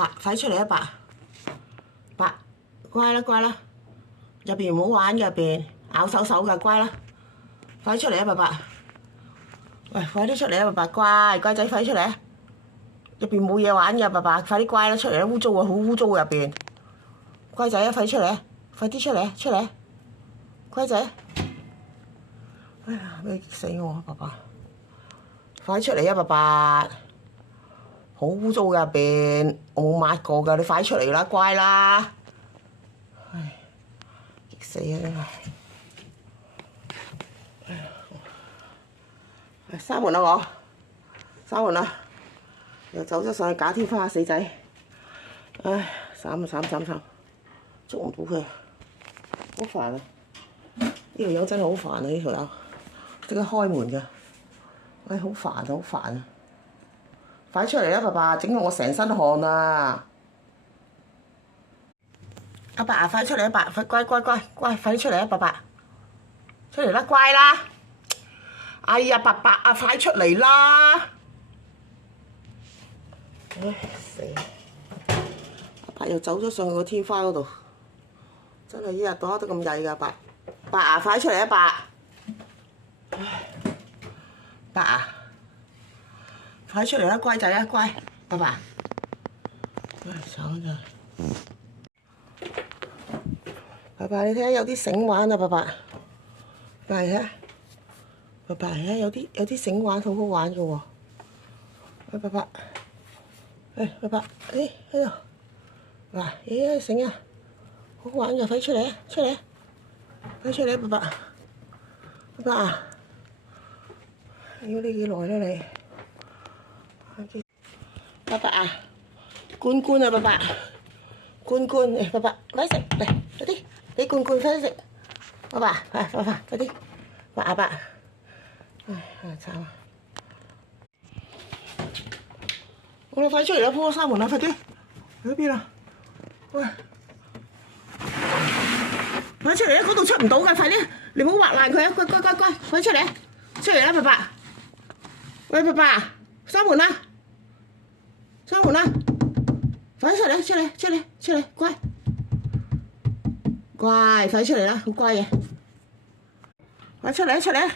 白，快出嚟啊白！白，乖啦乖啦，入邊唔好玩嘅，入邊咬手手㗎，乖啦！快出嚟啊白白！喂，快啲出嚟啊白白，乖仔快出嚟啊！入邊冇嘢玩嘅白白，快啲乖啦，出嚟啦！污糟啊，好污糟啊入邊！乖仔啊，快出嚟啊！快啲出嚟啊！出嚟啊！乖仔！哎呀，咩激死我啊白白！快出嚟啊白白！好污糟㗎入邊，我冇抹過㗎，你快出嚟啦，乖啦！唉，激死啊真係！閂門啦我，閂門啦！又走咗上去假天花死仔！唉，斬捉唔到佢，好煩啊！呢條友真係好煩啊！呢條友，即刻開門㗎，唉，好煩啊！快出嚟啦，爸爸！整到我成身汗啊！阿爸，快出嚟啊！爸，快乖，快啲出嚟啊！爸爸，出嚟啦，乖啦！哎呀，爸爸啊，快出嚟啦！唉死！阿爸又走咗上去個天花嗰度，真係一日到黑都咁曳㗎，爸！爸啊，快出嚟啊，爸！爸啊！快出嚟啦，乖仔啊，乖，爸爸。唉，慘真係。爸爸，你睇下有啲繩玩啊，爸爸。爸嚟睇，爸爸嚟睇，有啲繩玩好好玩嘅喎。喂，爸爸。爸爸，喺度。嗱，繩啊，好好玩嘅，快出嚟啊，快出嚟啊，爸爸。爸爸啊，要你幾耐咧你？爸爸啊，罐啊，爸爸，罐嚟，爸爸，快食嚟，快啲，俾罐快啲食，爸爸，快啲，爸，唉，慘啊！好啦，快出嚟啦，鋪閂門啦，快啲，去邊啊？喂，快出嚟啦，嗰度出唔到㗎，快啲，你唔好劃爛佢啊，乖，快出嚟，出嚟啦，爸爸，喂，爸爸，閂門啦！閂門啦！快出嚟，乖，快出嚟啦，好乖嘅，快出嚟，出嚟啊！